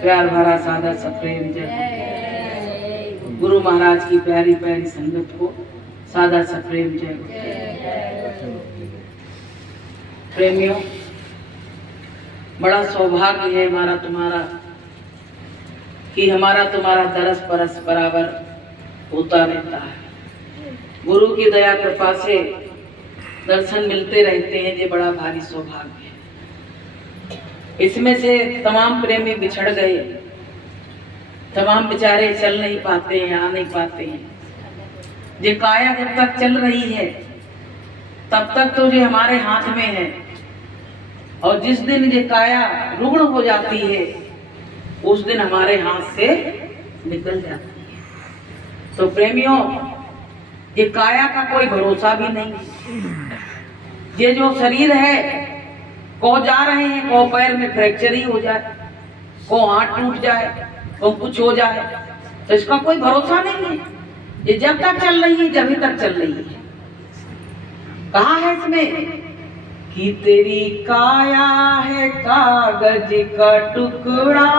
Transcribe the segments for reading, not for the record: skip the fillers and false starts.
प्यार भरा सादा सप्रेम जय। गुरु महाराज की प्यारी प्यारी संगत को सादा सप्रेम जय। प्रेमियों, बड़ा सौभाग्य है हमारा तुम्हारा कि हमारा तुम्हारा दरस परस बराबर होता रहता है। गुरु की दया कृपा से दर्शन मिलते रहते हैं, ये बड़ा भारी सौभाग्य है। इसमें से तमाम प्रेमी बिछड़ गए, तमाम बेचारे चल नहीं पाते हैं, आ नहीं पाते हैं। ये काया जब तक चल रही है तब तक तो ये हमारे हाथ में है, और जिस दिन ये काया रुग्ण हो जाती है उस दिन हमारे हाथ से निकल जाती है। तो प्रेमियों, ये काया का कोई भरोसा भी नहीं। ये जो शरीर है, को जा रहे हैं, को पैर में फ्रैक्चर ही हो जाए, को हाथ टूट जाए, को कुछ हो जाए, तो इसका कोई भरोसा नहीं है। ये जब तक चल रही है जब तक चल रही है। कहा है इसमें कि तेरी काया है कागज का टुकड़ा,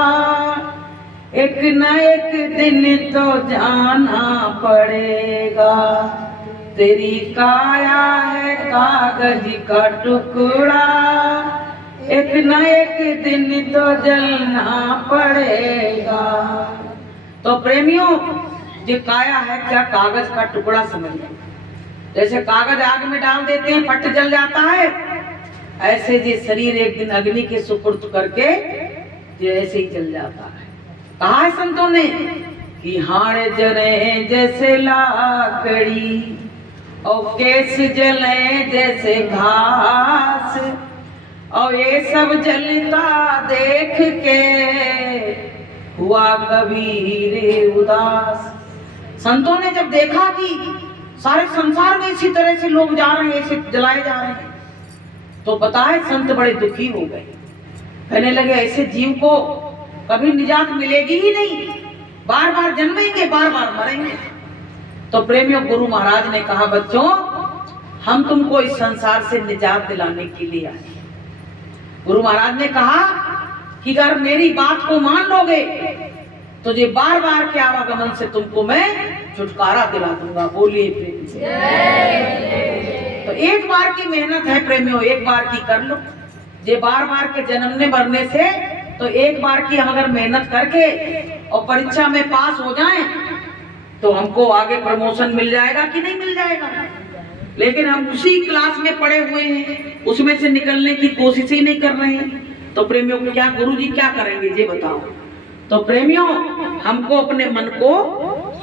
एक न एक दिन तो जाना पड़ेगा। तेरी काया है कागज का टुकड़ा, एक न एक दिन तो जलना पड़ेगा। तो प्रेमियों, ये काया है क्या? कागज का टुकड़ा समझिए। जैसे कागज आग में डाल देते हैं, फट जल जाता है, ऐसे ये शरीर एक दिन अग्नि के सुपुर्द करके ये ऐसे ही जल जाता है। कहा है संतों ने कि हाड़ जले जैसे लाकड़ी और केस जले जैसे घास, और ये सब जलता देख के हुआ कबीर उदास। संतों ने जब देखा कि सारे संसार में इसी तरह से लोग जा रहे हैं, ऐसे जलाए जा रहे हैं, तो पता है संत बड़े दुखी हो गए। कहने लगे ऐसे जीव को कभी निजात मिलेगी ही नहीं, बार बार जन्मेंगे, बार बार मरेंगे। तो प्रेमियों, गुरु महाराज ने कहा बच्चों, हम तुमको इस संसार से निजात दिलाने के लिए आए। गुरु महाराज ने कहा कि अगर मेरी बात को मान लोगे तो ये बार बार के आवागमन से तुमको मैं छुटकारा दिला दूंगा। बोलिए प्रेम से। तो एक बार की मेहनत है प्रेमियों, एक बार की कर लो। ये बार बार के जन्मने मरने से तो एक बार की हम अगर मेहनत करके और परीक्षा में पास हो जाएं तो हमको आगे प्रमोशन मिल जाएगा कि नहीं मिल जाएगा। लेकिन हम उसी क्लास में पड़े हुए हैं, उसमें से निकलने की कोशिश ही नहीं कर रहे हैं। तो प्रेमियों, क्या गुरुजी क्या करेंगे ये बताओ। तो प्रेमियों, हमको अपने मन को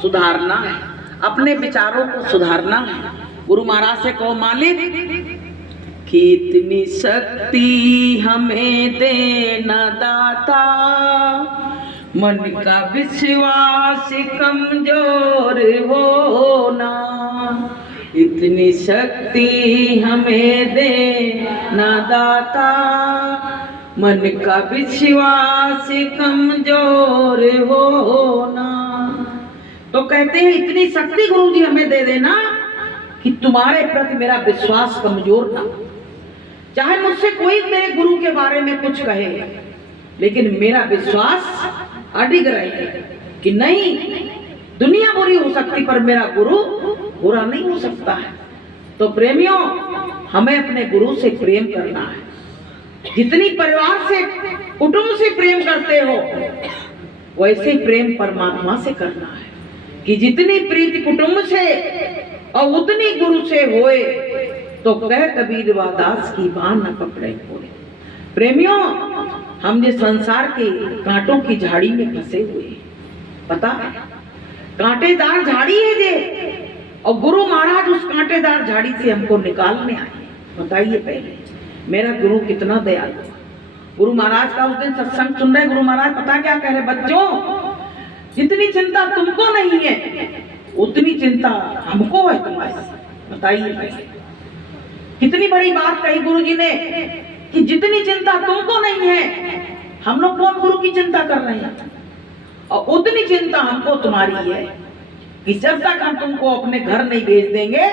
सुधारना है, अपने विचारों को सुधारना है। गुरु महाराज से कहो मालिक कि इतनी शक्ति हमें देना दाता, मन का विश्वास कमजोर होना। इतनी शक्ति हमें देना दाता, मन का विश्वास कमजोर होना। तो कहते हैं इतनी शक्ति गुरुजी हमें दे देना कि तुम्हारे प्रति मेरा विश्वास कमजोर ना। चाहे मुझसे कोई मेरे गुरु के बारे में कुछ कहे, लेकिन मेरा विश्वास अडिग रहे कि नहीं, दुनिया बुरी हो सकती पर मेरा गुरु बुरा नहीं हो सकता है। तो प्रेमियों, हमें अपने गुरु से प्रेम करना है। जितनी परिवार से, कुटुंब से प्रेम करते हो, वैसे प्रेम परमात्मा से करना है कि जितनी प्रीति कुटुंब से और उतनी गुरु से होए, तो कह कबीर दास की बान न पकड़े कोई। प्रेमियों, हम ये संसार के कांटों की झाड़ी में फंसे हुए हैं। पता है, कांटेदार झाड़ी है ये, और गुरु महाराज उस कांटेदार झाड़ी से हमको निकालने आए। बताइए पहले, मेरा गुरु कितना दयालु। गुरु महाराज का उस दिन सत्संग सुन रहे, गुरु महाराज पता क्या कह रहे, बच्चों जितनी चिंता तुमको नहीं है उतनी चिंता हमको है तुम्हारी। बताइए पहले, कितनी बड़ी बात कही गुरुजी ने कि जितनी चिंता तुमको नहीं है, हम लोग कौन गुरु की चिंता कर रहे हैं, और उतनी चिंता हमको तुम्हारी है कि जब तक हम तुमको अपने घर नहीं भेज देंगे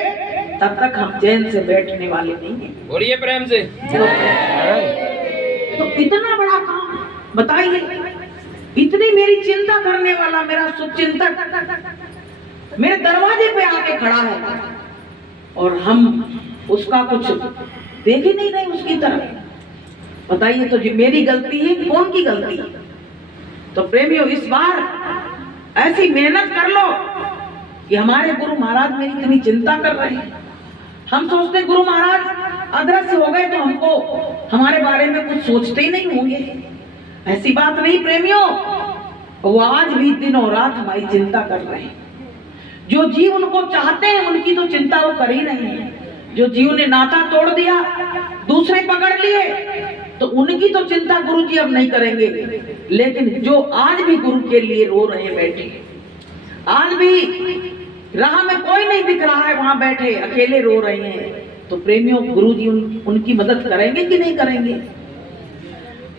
तब तक हम चैन से बैठने वाले नहीं हैं। बोलिए प्रेम से। तो इतना बड़ा काम बताइए इतनी मेरी चिंता करने वाला मेरा शुभचिंतक मेरे दरवाजे पे आके खड़ा है और हम उसका कुछ देख ही नहीं रहे उसकी तरफ। बताइए तो जी मेरी गलती है, कौन की गलती है? तो प्रेमियों इस बार ऐसी मेहनत कर लो कि हमारे गुरु महाराज मेरी इतनी चिंता कर रहे हैं। हम सोचते गुरु महाराज अदृश्य हो गए तो हमको हमारे बारे में कुछ सोचते ही नहीं होंगे। ऐसी बात नहीं प्रेमियों, वो आज भी दिन और रात हमारी चिंता कर रहे हैं। जो जीव उनको चाहते हैं उनकी तो चिंता वो कर ही रहे हैं। जो जीव ने नाता तोड़ दिया, दूसरे पकड़ लिए, तो उनकी तो चिंता गुरु जी अब नहीं करेंगे। लेकिन जो आज भी गुरु के लिए रो रहे हैं बैठे, आज भी राह में कोई नहीं दिख रहा है, वहां बैठे अकेले रो रहे हैं, तो प्रेमियों गुरु जी उनकी मदद करेंगे कि नहीं करेंगे?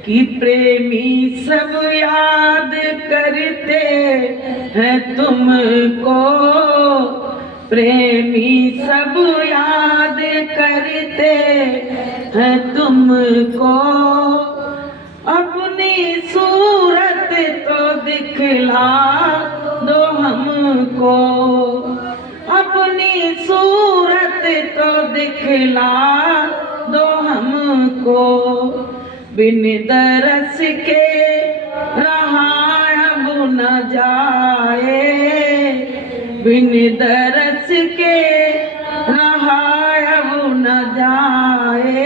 कि प्रेमी सब याद करते हैं तुमको, प्रेमी सब याद करते हैं तुमको, अपनी सूरत तो दिखला दो हमको, अपनी सूरत तो दिखला दो हमको, बिन दरस के रहा अब न जाए, बिन दरस के रहा अब न जाए,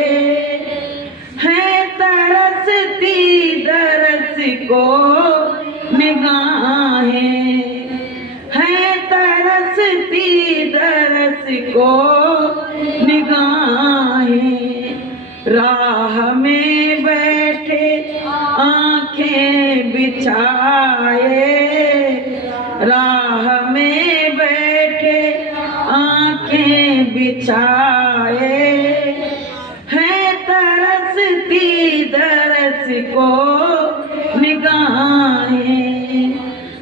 है तरसती दरस को निगाहें, है तरसती दरस को निगाहें, राह में बैठे आंखें बिछाए, राह में बैठे आंखें बिछाए, है तरसती दरस को निगाहें,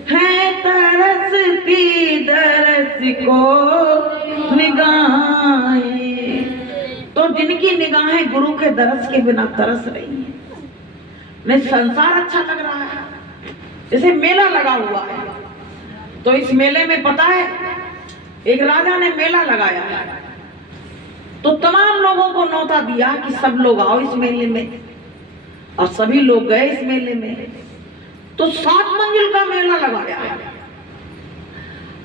है तरसती दरस को निगाहें। तो जिनकी निगाहें गुरु के दरस के बिना तरस रही हैं, उन्हें संसार अच्छा लग रहा है। जैसे मेला लगा हुआ है, तो इस मेले में पता है एक राजा ने मेला लगाया है, तो तमाम लोगों को न्योता दिया कि सब लोग आओ इस मेले में, और सभी लोग गए इस मेले में। तो 7 मंजिल का मेला लगाया है,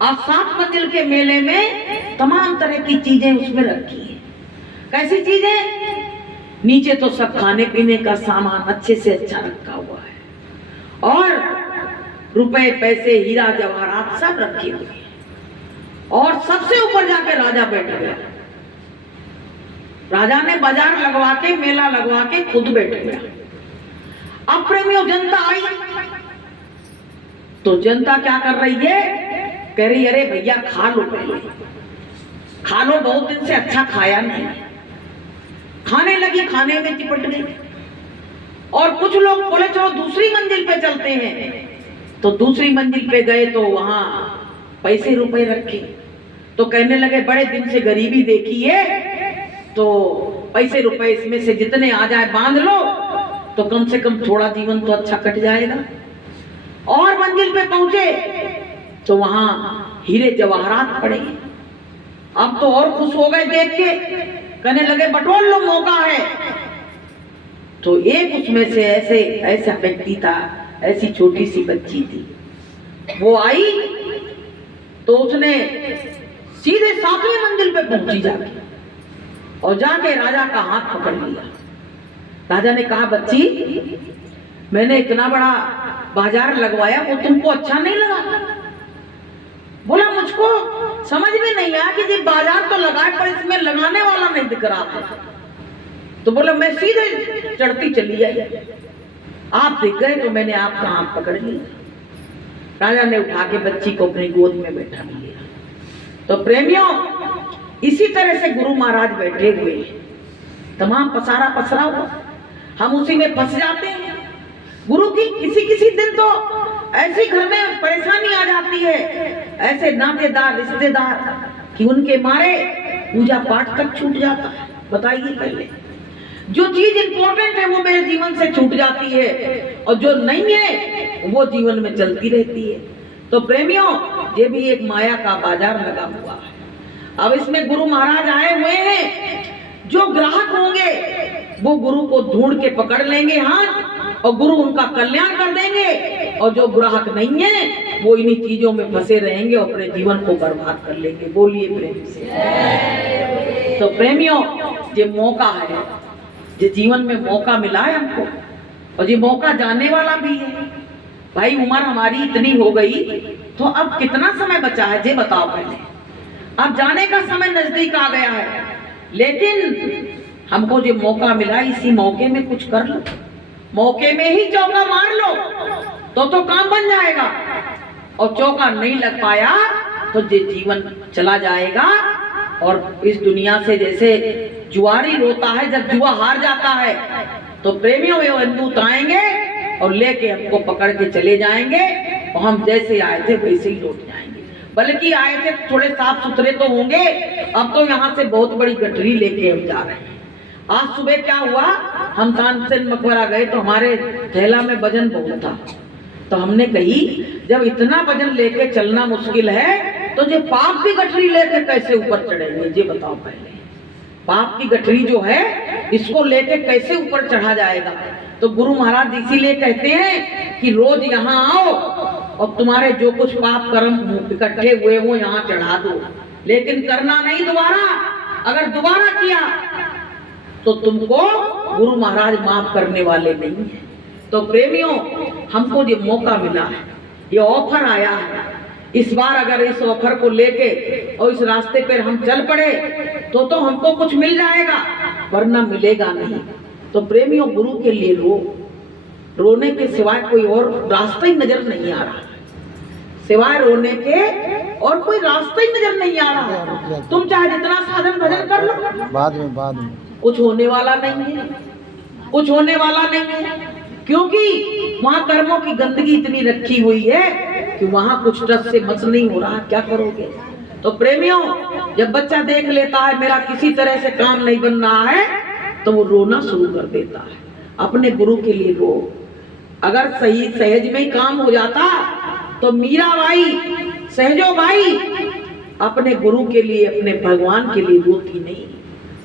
और 7 मंजिल के मेले में तमाम तरह की चीजें उसमें रखी है। कैसी चीजें? नीचे तो सब खाने पीने का सामान अच्छे से अच्छा रखा हुआ है, और रुपए पैसे हीरा जवाहरात सब रखे हुए हैं, और सबसे ऊपर जाके राजा बैठ गया। राजा ने बाजार लगवा के, मेला लगवा के खुद बैठ गया। अब प्रेमियों जनता आई, तो जनता क्या कर रही है? कह रही अरे भैया खा लो, पहले खा लो, बहुत दिन से अच्छा खाया नहीं। खाने लगी, खाने में चिपट गई। और कुछ लोग बोले चलो दूसरी मंजिल पे चलते हैं, तो दूसरी मंजिल पे गए तो वहां पैसे रुपए रखे, तो कहने लगे बड़े दिन से गरीबी देखी है, तो पैसे रुपए इसमें से जितने आ जाए बांध लो, तो कम से कम थोड़ा जीवन तो अच्छा कट जाएगा। और मंजिल पे पहुंचे तो वहां हीरे जवाहरात पड़े। अब तो और खुश हो गए देख के, कहने लगे बटोर लो, मौका है। तो एक उसमें से ऐसा व्यक्ति था, ऐसी छोटी सी बच्ची थी, वो आई तो उसने सीधे 7वीं मंजिल पे पहुंची जाके, और जाके राजा का हाथ पकड़ लिया। राजा ने कहा बच्ची, मैंने इतना बड़ा बाजार लगवाया, वो तुमको अच्छा नहीं लगा? बोला मुझको समझ में नहीं आया कि जी बाजार तो लगाए पर इसमें लगाने वाला नहीं दिख रहा था। तो बोला मैं सीधे चढ़ती चली आई, आप दिख गए तो मैंने आपका हाथ पकड़ लिया। राजा ने उठा के बच्ची को अपनी गोद में बैठा लिया। तो प्रेमियों इसी तरह से गुरु महाराज बैठे हुए, तमाम पसारा पसरा हुआ, हम उसी में फंस जाते हैं। गुरु की किसी दिन तो ऐसी घर में परेशानी आ जाती है, ऐसे नातेदार रिश्तेदार कि उनके मारे पूजा पाठ तक छूट जाता है। बताइए पहले जो चीज इंपॉर्टेंट है वो मेरे जीवन से छूट जाती है, और जो नहीं है वो जीवन में चलती रहती है। तो प्रेमियों, ये भी एक माया का बाजार लगा हुआ है। अब इसमें गुरु महाराज आए हुए हैं। जो ग्राहक होंगे वो गुरु को ढूंढ के पकड़ लेंगे हाथ, और गुरु उनका कल्याण कर देंगे। और जो ग्राहक नहीं है वो इन्हीं चीजों में फंसे रहेंगे और अपने जीवन को बर्बाद कर लेंगे। बोलिए प्रेम से। तो प्रेमियों, ये मौका है, ये जीवन में मौका मिला है हमको, और ये मौका जाने वाला भी है। भाई उम्र हमारी इतनी हो गई, तो अब कितना समय बचा है ये बताओ पहले। अब जाने का समय नजदीक आ गया है, लेकिन हमको जो मौका मिला, इसी मौके में कुछ कर लो। मौके में ही चौका मार लो तो काम बन जाएगा, और चौका नहीं लग पाया तो ये जीवन चला जाएगा। और इस दुनिया से जैसे जुआरी रोता है जब जुआ हार जाता है, तो प्रेमियों वे अद्भुत आएंगे और लेके हमको पकड़ के चले जाएंगे, और हम जैसे आए थे वैसे ही लौट जाएंगे। बल्कि आए थे थोड़े साफ सुथरे तो होंगे, अब तो यहाँ से बहुत बड़ी गठरी लेके हम जा रहे हैं। आज सुबह क्या हुआ, हम तानसेन मकबरा गए तो हमारे थैला में वजन बहुत था। तो हमने कही जब इतना वजन लेके चलना मुश्किल है, तो ये पाप की गठरी लेके कैसे ऊपर चढ़ेंगे ये बताओ पहले। पाप की गठरी जो है, इसको लेके कैसे ऊपर चढ़ा जाएगा। तो गुरु महाराज इसीलिए कहते हैं कि रोज यहाँ आओ और तुम्हारे जो कुछ पाप कर्म इकट्ठे हुए हो यहाँ चढ़ा दो, लेकिन करना नहीं दोबारा। अगर दोबारा किया तो तुमको गुरु महाराज माफ करने वाले नहीं है। तो प्रेमियों, हमको ये मौका मिला है, ये ऑफर आया है। इस बार अगर इस ऑफर को लेके और इस रास्ते पर हम चल पड़े तो हमको कुछ मिल जाएगा, वरना मिलेगा नहीं। तो प्रेमियों, गुरु के लिए रोने के सिवाय कोई और रास्ता ही नजर नहीं आ रहा। सिवाय रोने के और कोई रास्ता ही नजर नहीं आ रहा। तुम चाहे जितना साधन भजन कर लो, बाद में कुछ होने वाला नहीं है, कुछ होने वाला नहीं है। क्योंकि वहाँ कर्मों की गंदगी इतनी रखी हुई है कि वहाँ कुछ टस से मस नहीं हो रहा, क्या करोगे। तो प्रेमियों, जब बच्चा देख लेता है मेरा किसी तरह से काम नहीं बन रहा है, तो वो रोना शुरू कर देता है। अपने गुरु के लिए रो। अगर सही सहज में ही काम हो जाता तो मीराबाई, सहजो बाई अपने गुरु के लिए, अपने भगवान के लिए रोती नहीं।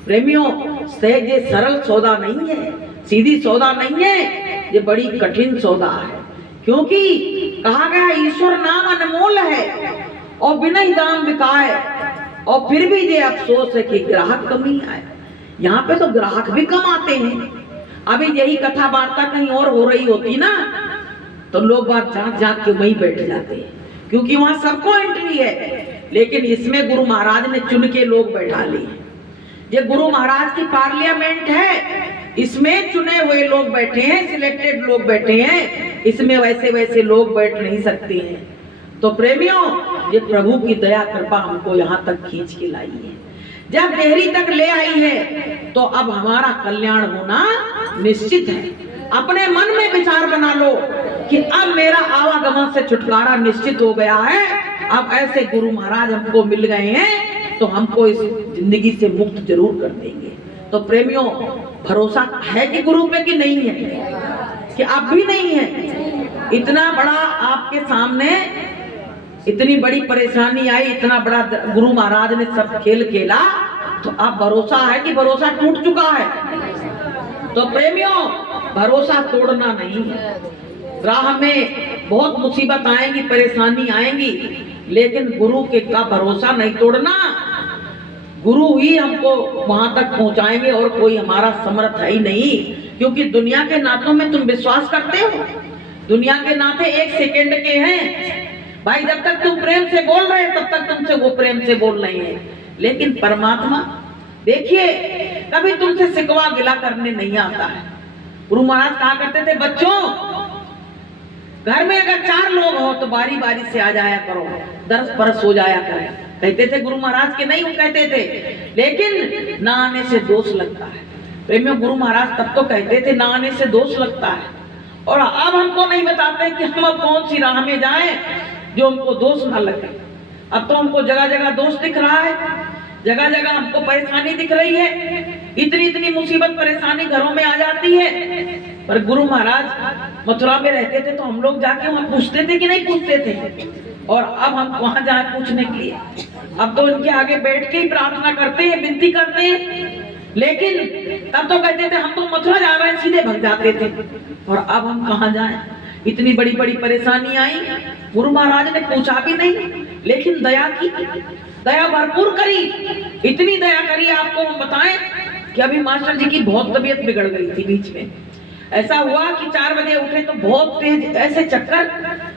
प्रेमियों, सहज ये सरल सौदा नहीं है, सीधी सौदा नहीं है, ये बड़ी कठिन सौदा है। क्योंकि कहा गया ईश्वर नाम अनमोल है और बिना ही दाम बिकाए, और फिर भी ये अफसोस है कि ग्राहक कम ही आए। यहाँ पे तो ग्राहक भी कम आते हैं। अभी यही कथा वार्ता कहीं और हो रही होती ना, तो लोग बात झांक झांक के वहीं बैठ जाते हैं, क्योंकि वहां सबको एंट्री है। लेकिन इसमें गुरु महाराज ने चुन के लोग बैठा लिए। ये गुरु महाराज की पार्लियामेंट है, इसमें चुने हुए लोग बैठे हैं, सिलेक्टेड लोग बैठे हैं, इसमें वैसे वैसे लोग बैठ नहीं सकते हैं। तो प्रेमियों, ये प्रभु की दया कृपा हमको यहाँ तक खींच के लाई है। जब देहरी तक ले आई है तो अब हमारा कल्याण होना निश्चित है। अपने मन में विचार बना लो कि अब मेरा आवागमन से छुटकारा निश्चित हो गया है। अब ऐसे गुरु महाराज हमको मिल गए हैं तो हमको इस जिंदगी से मुक्त जरूर कर देंगे। तो प्रेमियों, भरोसा है कि गुरु पे कि नहीं है, कि अब भी नहीं है। इतना बड़ा आपके सामने इतनी बड़ी परेशानी आई, इतना बड़ा गुरु महाराज ने सब खेल खेला, तो आप भरोसा है कि भरोसा टूट चुका है। तो प्रेमियों, भरोसा तोड़ना नहीं है। राह में बहुत मुसीबत आएंगी, परेशानी आएंगी, लेकिन गुरु के का भरोसा नहीं तोड़ना। गुरु ही हमको वहां तक पहुंचाएंगे और कोई हमारा समर्थ है ही नहीं। क्योंकि दुनिया के नातों में तुम विश्वास करते हो, दुनिया के नाते एक सेकंड के हैं भाई। जब तक तुम प्रेम से बोल रहे हैं तब तक तुमसे वो प्रेम से बोल रहे हैं। लेकिन परमात्मा देखिए, कभी तुमसे सिकवा गिला करने नहीं आता है। गुरु महाराज कहा करते थे, बच्चों घर में अगर 4 लोग हो तो बारी बारी से आ जाया करो, दरस परस हो जाया करो। कहते थे गुरु महाराज के, नहीं वो कहते थे, लेकिन ना आने से दोष लगता है। प्रेमियों, गुरु महाराज तब तो कहते थे ना आने से दोष लगता है, और अब हमको नहीं बताते कि हम अब कौन सी राह में जाएं जो हमको दोष ना लगे। अब तो हमको जगह जगह दोष दिख रहा है, जगह जगह हमको परेशानी दिख रही है, इतनी इतनी मुसीबत परेशानी घरों में आ जाती है। पर गुरु महाराज मथुरा में रहते थे तो हम लोग जाके वहाँ पूछते थे कि नहीं पूछते थे, और अब हम वहाँ जाए पूछने के लिए। अब तो उनके आगे बैठ के ही प्रार्थना करते हैं, विनती करते हैं। लेकिन तब तो कहते थे हम तो मथुरा जा रहे हैं, सीधे भग जाते थे। और अब हम कहाँ जाएं? इतनी बड़ी बड़ी परेशानी आई, गुरु महाराज ने पूछा भी नहीं, लेकिन दया की, दया भरपूर करी। इतनी दया करी, आपको हम बताएं कि अभी मास्टर जी की बहुत तबीयत बिगड़ गई थी। बीच में ऐसा हुआ कि 4 बजे उठे तो बहुत तेज ऐसे चक्कर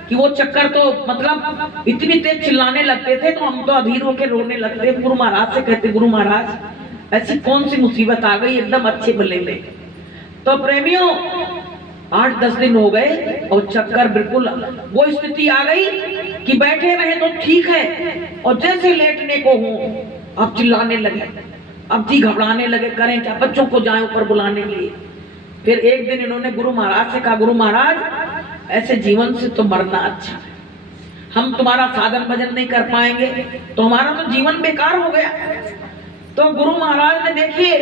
कि वो चक्कर तो मतलब इतनी तेज चिल्लाने लगते थे, तो हम तो अधीर होकर रोने लगते। गुरु महाराज से कहते, गुरु महाराज ऐसी कौन सी मुसीबत आ गई एकदम अच्छे भले में। तो प्रेमियों 8-10 दिन हो गए और चक्कर बिल्कुल वो स्थिति आ गई कि बैठे रहे तो ठीक है, और जैसे लेटने को हो अब चिल्लाने लगे, अब जी घबराने लगे, करें क्या, बच्चों को जाए ऊपर बुलाने के लिए। फिर एक दिन इन्होंने गुरु महाराज से कहा, गुरु महाराज ऐसे जीवन से तो मरना अच्छा है, हम तुम्हारा साधन भजन नहीं कर पाएंगे तो हमारा तो जीवन बेकार हो गया। तो गुरु महाराज ने देखिए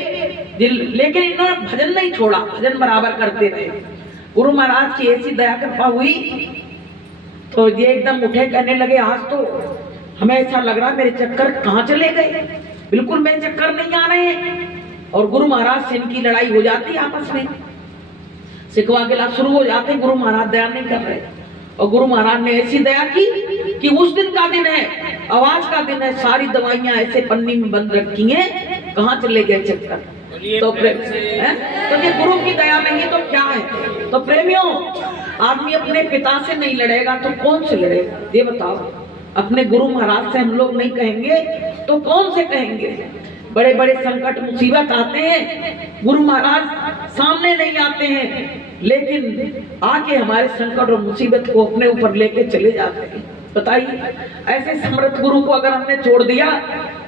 लेकिन इन्होंने भजन नहीं छोड़ा, भजन बराबर करते रहे। गुरु महाराज की ऐसी दया कृपा हुई तो ये एकदम उठे, कहने लगे आज तो हमें ऐसा लग रहा मेरे चक्कर कहाँ चले गए, बिल्कुल मेरे चक्कर नहीं आ रहे हैं। और गुरु महाराज से इनकी लड़ाई हो जाती आपस में, सिकवा गिला शुरू हो जाते। गुरु महाराज दया नहीं कर रहे, और गुरु महाराज ने ऐसी दया की कि उस दिन का दिन है, आवाज का दिन है, सारी दवाइयां ऐसे पन्नी में बंद रखी हैं, कहाँ चले गए चक्कर। तो ये गुरु की दया नहीं तो क्या है। तो प्रेमियों आदमी अपने पिता से नहीं लड़ेगा तो कौन से लड़ेगा, ये बताओ। अपने गुरु महाराज से हम लोग नहीं कहेंगे तो कौन से कहेंगे। बड़े बड़े संकट मुसीबत आते हैं, गुरु महाराज सामने नहीं आते हैं, लेकिन आके हमारे संकट और मुसीबत को अपने ऊपर लेके चले जाते हैं। बताइए ऐसे समर्थ गुरु को अगर हमने छोड़ दिया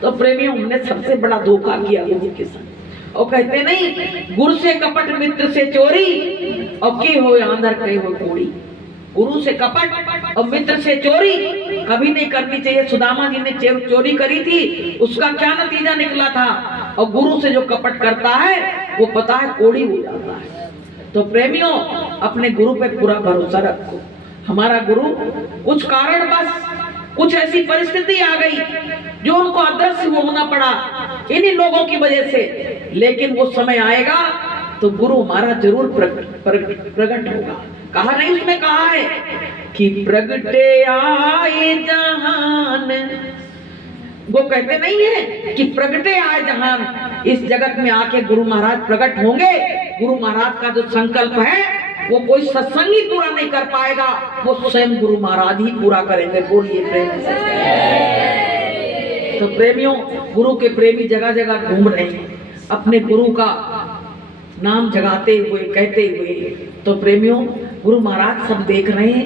तो प्रेमियों हमने सबसे बड़ा धोखा किया गुरु के साथ। और कहते नहीं, गुरु से कपट मित्र से चोरी, और के हो आंधर कहे हो कोड़ी। गुरु से कपट और मित्र से चोरी कभी नहीं करनी चाहिए। सुदामा जी ने चोरी करी थी, उसका क्या नतीजा निकला था। और गुरु से जो कपट करता है वो पता है कोड़ी हो जाता है। तो प्रेमियों अपने गुरु पे पूरा भरोसा रखो। हमारा गुरु कुछ कारण बस कुछ ऐसी परिस्थिति आ गई जो उनको अदृश्य होना पड़ा इन्हीं लोगों की वजह से, लेकिन वो समय आएगा तो गुरु हमारा जरूर प्रकट होगा। कहा नहीं, उसमें कहा है कि प्रगटे आए जहान, वो कहते नहीं है कि प्रगटे आए जहान। इस जगत में आके गुरु महाराज प्रकट होंगे। गुरु महाराज का जो संकल्प है वो कोई सत्संगी पूरा नहीं कर पाएगा, वो स्वयं गुरु महाराज ही पूरा करेंगे। बोलिए प्रेम से। तो प्रेमियों गुरु के प्रेमी जगह जगह घूम रहे हैं अपने गुरु का नाम जगाते हुए, कहते हुए। तो प्रेमियों गुरु महाराज सब देख रहे हैं,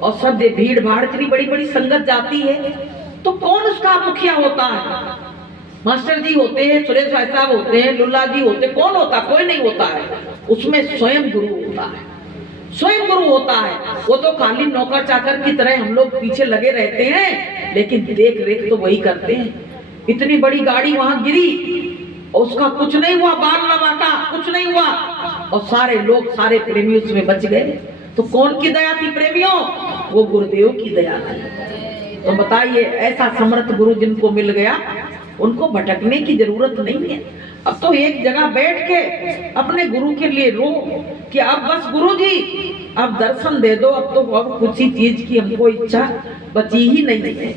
और सब ये भीड़ भाड़ इतनी बड़ी बड़ी संगत जाती है तो कौन उसका मुखिया होता है। मास्टर जी होते हैं, सुरेश भाई साहब होते हैं, लुल्ला जी होते, कौन होता, कोई नहीं होता है। उसमें स्वयं गुरु होता है, स्वयं गुरु होता है। वो तो खाली नौकर चाकर की तरह हम लोग पीछे लगे रहते हैं, लेकिन देख रेख तो वही करते हैं। इतनी बड़ी गाड़ी वहां गिरी, उसका कुछ नहीं हुआ, बाल लगा कुछ नहीं हुआ, और सारे लोग सारे प्रेमी उसमें बच गए। तो कौन की दया थी प्रेमियों? वो गुरुदेव की दया थी। तो बताइए ऐसा समर्थ गुरु जिनको मिल गया उनको भटकने की जरूरत नहीं है। अब तो एक जगह बैठ के अपने गुरु के लिए रो कि अब बस गुरु जी अब दर्शन दे दो, अब तो और कुछ ही चीज की हमको इच्छा बची ही नहीं है।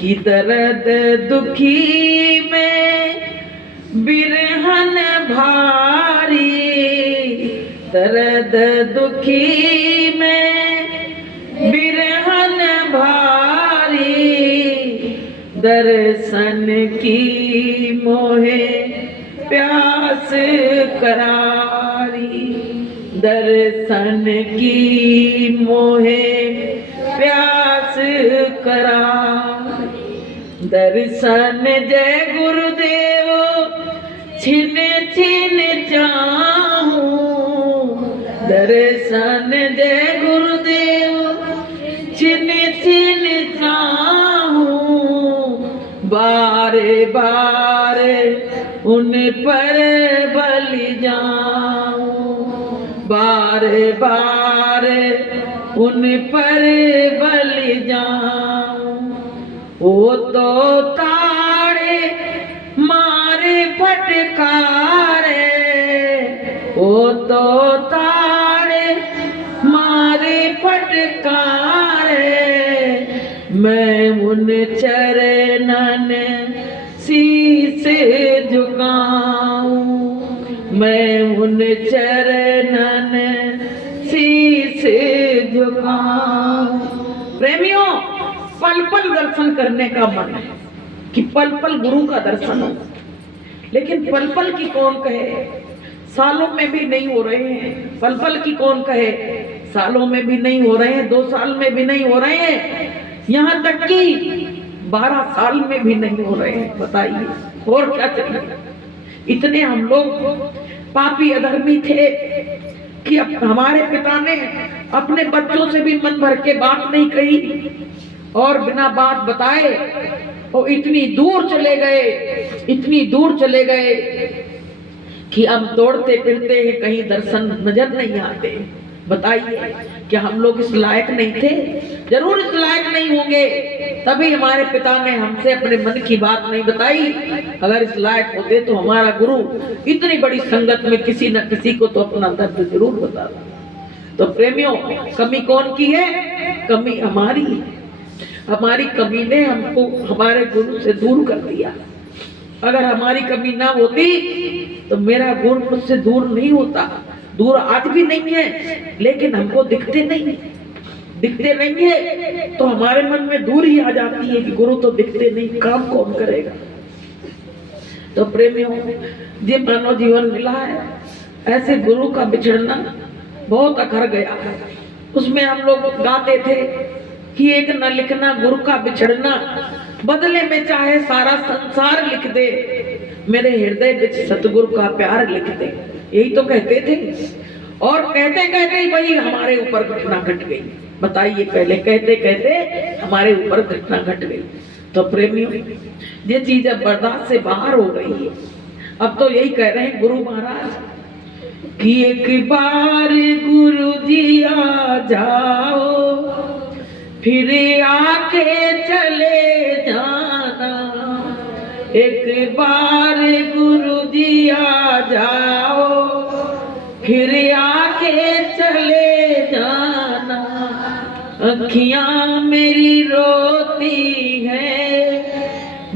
कि दर्द दुखी में बिरहन भारी, दर्द दुखी में बिरहन भारी, दर्शन की मोहे प्यास करारी, दर्शन की मोहे प्यास करारी। दर्शन जय गुरुदेव छिन छिन चाहूं, दर्शन जय गुरुदेव छिन छिन चाहूं, बारे बारे उन पर बलि जाऊं, बार बार उन पर बलि जाऊं। वो तो ताड़े मारे फटकारे, वो तो ताड़े मारे फटकारे, मैं उन चरणन शीस झुकाऊं, मैं उन चरणन शीस झुकाऊं। प्रेमियों, पल पल दर्शन करने का मन है कि पल पल गुरु का दर्शन हो, लेकिन पल पल की कौन कहे, सालों में भी नहीं हो रहे हैं। पल पल की कौन कहे, सालों में भी नहीं हो रहे हैं, 2 साल में भी नहीं हो रहे हैं, यहाँ तक कि 12 साल में भी नहीं हो रहे हैं। बताइए और क्या चाहिए। इतने हम लोग पापी अधर्मी थे कि अब हमारे पिता ने अपने बच्चों से भी मन भर के बात नहीं कही और बिना बात बताए वो इतनी दूर चले गए, इतनी दूर चले गए कि अब दौड़ते फिरते हैं, कहीं दर्शन नजर नहीं आते। बताइए क्या हम लोग इस लायक नहीं थे? जरूर इस लायक नहीं होंगे, तभी हमारे पिता ने हमसे अपने मन की बात नहीं बताई। अगर इस लायक होते तो हमारा गुरु इतनी बड़ी संगत में किसी न किसी को तो अपना दर्द जरूर बताता। तो प्रेमियों, कमी कौन की है? कमी हमारी है। हमारी कमी ने हमको हमारे गुरु से दूर कर दिया। अगर हमारी कमी ना होती तो मेरा गुरु मुझसे दूर नहीं होता। दूर आज भी नहीं है, लेकिन हमको दिखते नहीं है तो हमारे मन में दूर ही आ जाती है कि गुरु तो दिखते नहीं, काम कौन करेगा। तो प्रेमियों, जो मानव जीवन मिला है, ऐसे गुरु का बिछड़ना बहुत अखर गया है। उसमें हम लोग गाते थे कि एक न लिखना गुरु का बिछड़ना, बदले में चाहे सारा संसार लिख दे, मेरे हृदय विच सतगुरु का प्यार लिख दे। यही तो कहते थे, और कहते कहते ही वही हमारे ऊपर घटना घट गई। बताइए, पहले कहते कहते हमारे ऊपर घटना घट गई। तो प्रेमियों, ये चीज अब बर्दाश्त से बाहर हो गई है। अब तो यही कह रहे हैं गुरु महाराज कि एक बार गुरु जी आ जाओ, फिर आके चले जाना। एक बार गुरु जी आ जाओ, फिर आके चले जाना। अखियां मेरी रोती है,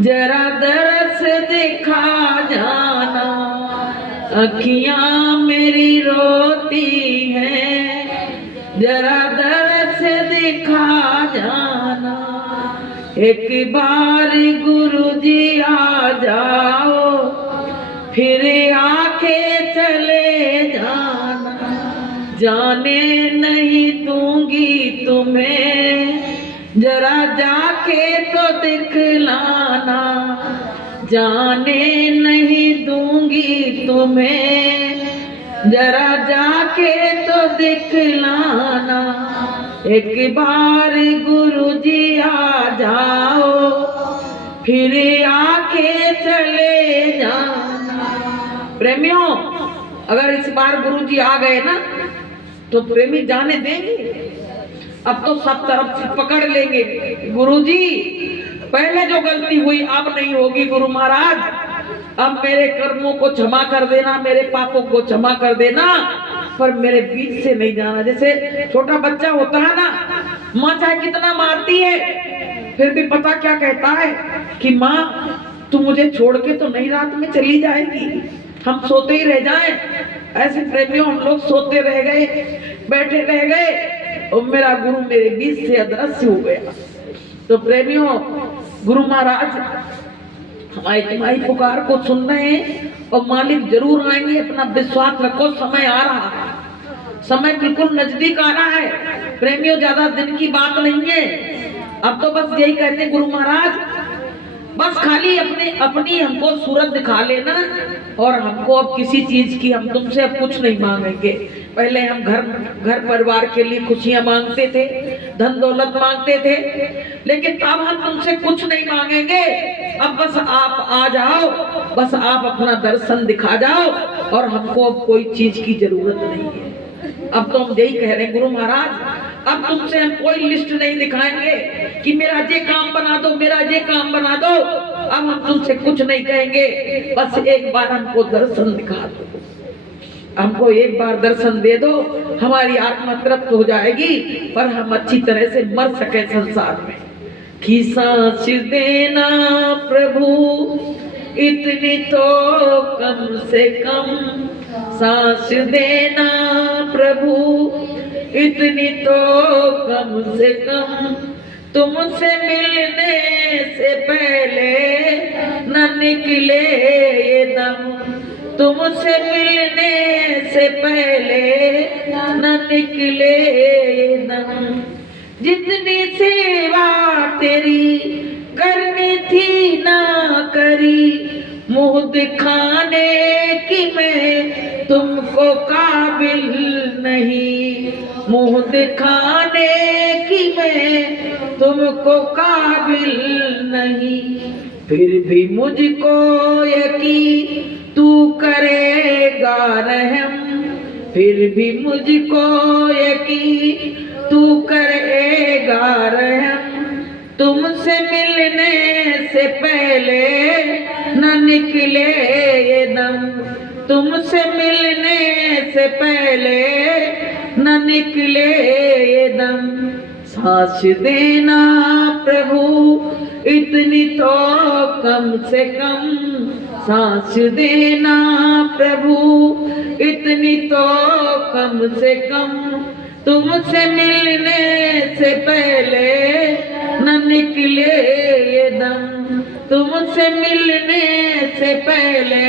जरा दरस दिखा जाना। अखियां मेरी रोती है, जरा दरस दिखा जाना। एक बार गुरु जी आ जाओ, फिर आके चले जाना। जाने नहीं दूंगी तुम्हें, जरा जाके तो दिखलाना। जाने नहीं दूंगी तुम्हें, जरा जाके तो दिखलाना। एक बार गुरु जी आ जाओ, फिर आके चले जाना। प्रेमियों, अगर इस बार गुरु जी आ गए ना तो प्रेमी जाने देंगे? अब तो सब तरफ से पकड़ लेंगे। गुरु जी, पहले जो गलती हुई अब नहीं होगी गुरु महाराज। अब मेरे कर्मों को क्षमा कर देना, मेरे पापों को क्षमा कर देना, पर मेरे बीच से नहीं जाना। जैसे छोटा बच्चा होता है ना, माँ चाहे कितना मारती है फिर भी पता क्या कहता है कि माँ तू मुझे छोड़ के तो नहीं रात में चली जाएगी, हम सोते ही रह जाएं। ऐसे प्रेमियों, हम लोग सोते रह गए, बैठे रह गए और मेरा गुरु मेरे बीच से अदृश्य हो गया। तो प्रेमियों, गुरु महाराज हमारी तुम्हारी पुकार को सुन रहे हैं और मालिक जरूर आएंगे। अपना विश्वास रखो, समय आ रहा है, समय बिल्कुल नजदीक आ रहा है। प्रेमियों, ज्यादा दिन की बात नहीं है। अब तो बस यही कहते हैं गुरु महाराज, बस खाली अपनी हमको सूरत दिखा लेना, और हमको अब किसी चीज की हम तुमसे अब कुछ नहीं मांगेंगे। पहले हम घर परिवार के लिए खुशियां मांगते थे, धन दौलत मांगते थे, लेकिन अब हम तुमसे कुछ नहीं मांगेंगे। अब बस आप आ जाओ, बस आप अपना दर्शन दिखा जाओ, और हमको अब कोई चीज की जरूरत नहीं है। अब तो हम यही कह रहे हैं गुरु महाराज, अब तुमसे हम कोई लिस्ट नहीं दिखाएंगे कि मेरा ये काम बना दो, मेरा ये काम बना दो। अब हम तुमसे कुछ नहीं कहेंगे, बस एक बार हमको दर्शन दिखा दो, हमको एक बार दर्शन दे दो, हमारी आत्मा तृप्त हो जाएगी, पर हम अच्छी तरह से मर सके संसार में। कि सांस देना प्रभु इतनी तो कम से कम, सांस देना प्रभु इतनी तो कम से कम, तुमसे मिलने से पहले न निकले ये दम, तुमसे मिलने से पहले न निकले ये दम। जितनी सेवा तेरी करनी थी ना करी, मुंह दिखाने की मैं तुमको काबिल नहीं, मुंह दिखाने की मैं तुमको काबिल नहीं। फिर भी मुझको यकीन तू करेगा रहम, फिर भी मुझको यकीन तू करेगा रहम, तुमसे मिलने से पहले न निकले ये दम, तुमसे मिलने से पहले न निकले ये दम। सांस देना प्रभु इतनी तो कम से कम, सांस देना प्रभु इतनी तो कम से कम, तुमसे मिलने से पहले न निकले ये दम, तुमसे मिलने से पहले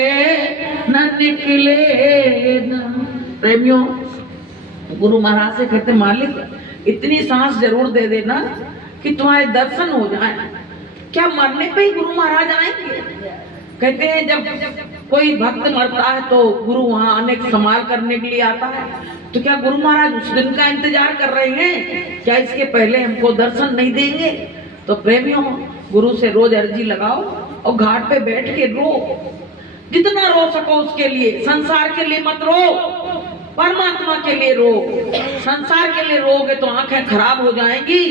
न निकले ये दम। प्रेमियों, गुरु महाराज से कहते मालिक इतनी सांस जरूर दे देना कि तुम्हारे दर्शन हो जाए। क्या मरने पे ही गुरु महाराज आएंगे? कहते हैं जब कोई भक्त मरता है तो गुरु वहां आने संभाल करने के लिए आता है, तो क्या गुरु महाराज उस दिन का इंतजार कर रहे हैं? क्या इसके पहले हमको दर्शन नहीं देंगे? तो प्रेमियों, गुरु से रोज अर्जी लगाओ और घाट पे बैठ के रो, जितना रो सको उसके लिए। संसार के लिए मत रो, परमात्मा के लिए रो। संसार के लिए रोगे तो आंखें खराब हो जाएंगी,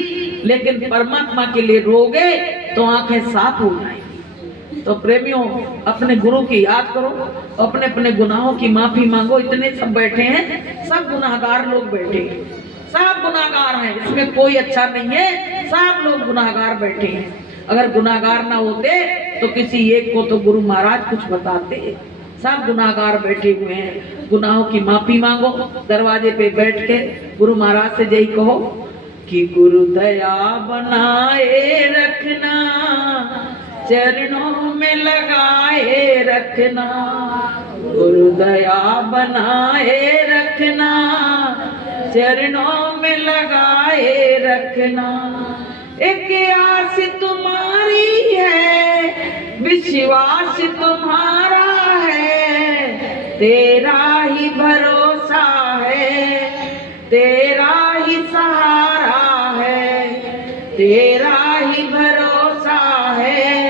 लेकिन परमात्मा के लिए रोगे तो आंखें साफ हो जाएंगी। तो प्रेमियों, अपने गुरु की याद करो, अपने अपने गुनाहों की माफी मांगो। इतने सब बैठे हैं, सब गुनाहगार लोग बैठे हैं, सब गुनाहगार हैं, इसमें कोई अच्छा नहीं है, सब लोग गुनाहगार बैठे हैं। अगर गुनाहगार ना होते तो किसी एक को तो गुरु महाराज कुछ बताते। सब गुनाहगार बैठे हुए हैं, गुनाहों की माफी मांगो। दरवाजे पे बैठ के गुरु महाराज से यही कहो कि गुरु दया बनाए रखना, चरणों में लगाए रखना, गुरु दया बनाए रखना, चरणों में लगाए रखना। एक आस तुम्हारी है, विश्वास तुम्हारा है, तेरा ही भरोसा है, तेरा ही सहारा है, तेरा ही भरोसा है,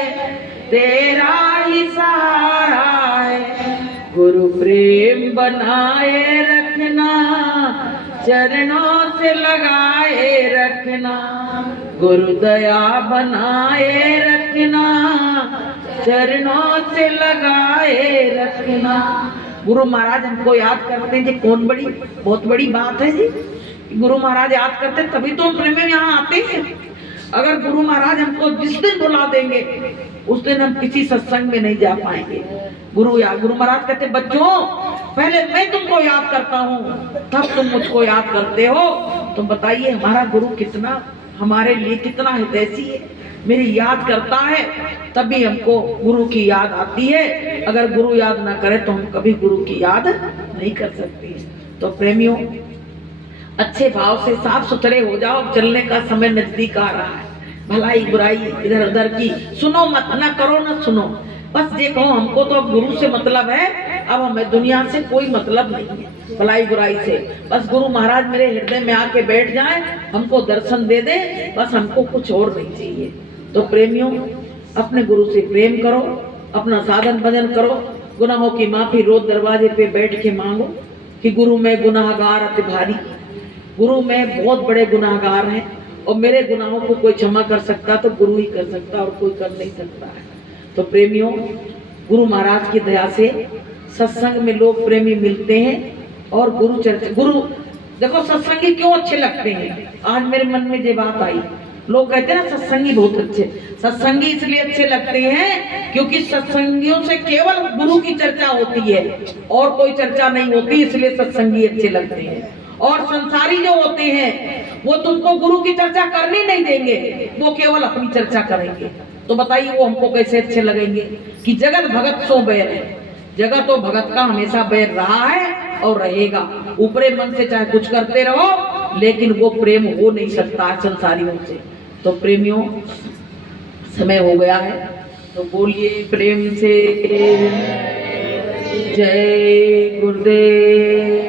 तेरा ही सहारा है। गुरु प्रेम बनाए रखना, चरणों से लगाए रखना, गुरु दया बनाए रखना, चरणों से लगाए रखना। गुरु महाराज हमको याद करते हैं, जी कौन बड़ी बहुत बड़ी बात है जी। गुरु महाराज याद करते तभी तो हम प्रेम में यहाँ आते हैं। अगर गुरु महाराज हमको जिस दिन बुला देंगे उस दिन हम किसी सत्संग में नहीं जा पाएंगे। गुरु महाराज कहते बच्चों, पहले मैं तुमको याद करता हूँ तब तुम मुझको याद करते हो। तो बताइए हमारा गुरु कितना हमारे लिए कितना हितैषी है, मेरी याद करता है तभी हमको गुरु की याद आती है। अगर गुरु याद ना करे तो हम कभी गुरु की याद नहीं कर सकते। तो प्रेमियों, अच्छे भाव से साफ सुथरे हो जाओ, चलने का समय नजदीक आ रहा है। भलाई बुराई इधर उधर की सुनो मत, ना करो ना सुनो, बस ये कहो हमको तो अब गुरु से मतलब है, अब हमें दुनिया से कोई मतलब नहीं है, भलाई बुराई से। बस गुरु महाराज मेरे हृदय में आके बैठ जाए, हमको दर्शन दे दे, बस हमको कुछ और नहीं चाहिए। तो प्रेमियों, अपने गुरु से प्रेम करो, अपना साधन भजन करो, गुनाहों की माफी रोज दरवाजे पे बैठ के मांगो। कि गुरु में गुनाहगार अति भारी, गुरु में बहुत बड़े गुनाहगार हैं और मेरे गुनाहों को कोई क्षमा कर सकता तो गुरु ही कर सकता और कोई कर नहीं सकता है। तो प्रेमियों, गुरु महाराज की दया से सत्संग में लोग प्रेमी मिलते हैं और गुरु चर्चा, गुरु देखो सत्संगी क्यों अच्छे लगते हैं, आज मेरे मन में ये बात आई। लोग कहते हैं ना सत्संगी बहुत अच्छे, सत्संगी इसलिए अच्छे लगते हैं क्योंकि सत्संगियों से केवल गुरु की चर्चा होती है और कोई चर्चा नहीं होती, इसलिए सत्संगी अच्छे लगते हैं। और संसारी जो होते हैं वो तुमको गुरु की चर्चा करनी नहीं देंगे, वो केवल अपनी चर्चा करेंगे। तो बताइए वो हमको कैसे अच्छे लगेंगे? कि जगत भगत सो बैर है, जगत तो भगत का हमेशा बैर रहा है और रहेगा। ऊपरे मन से चाहे कुछ करते रहो लेकिन वो प्रेम हो नहीं सकता संसारियों से। तो प्रेमियों, समय हो गया है, तो बोलिए प्रेम से जय गुरुदेव।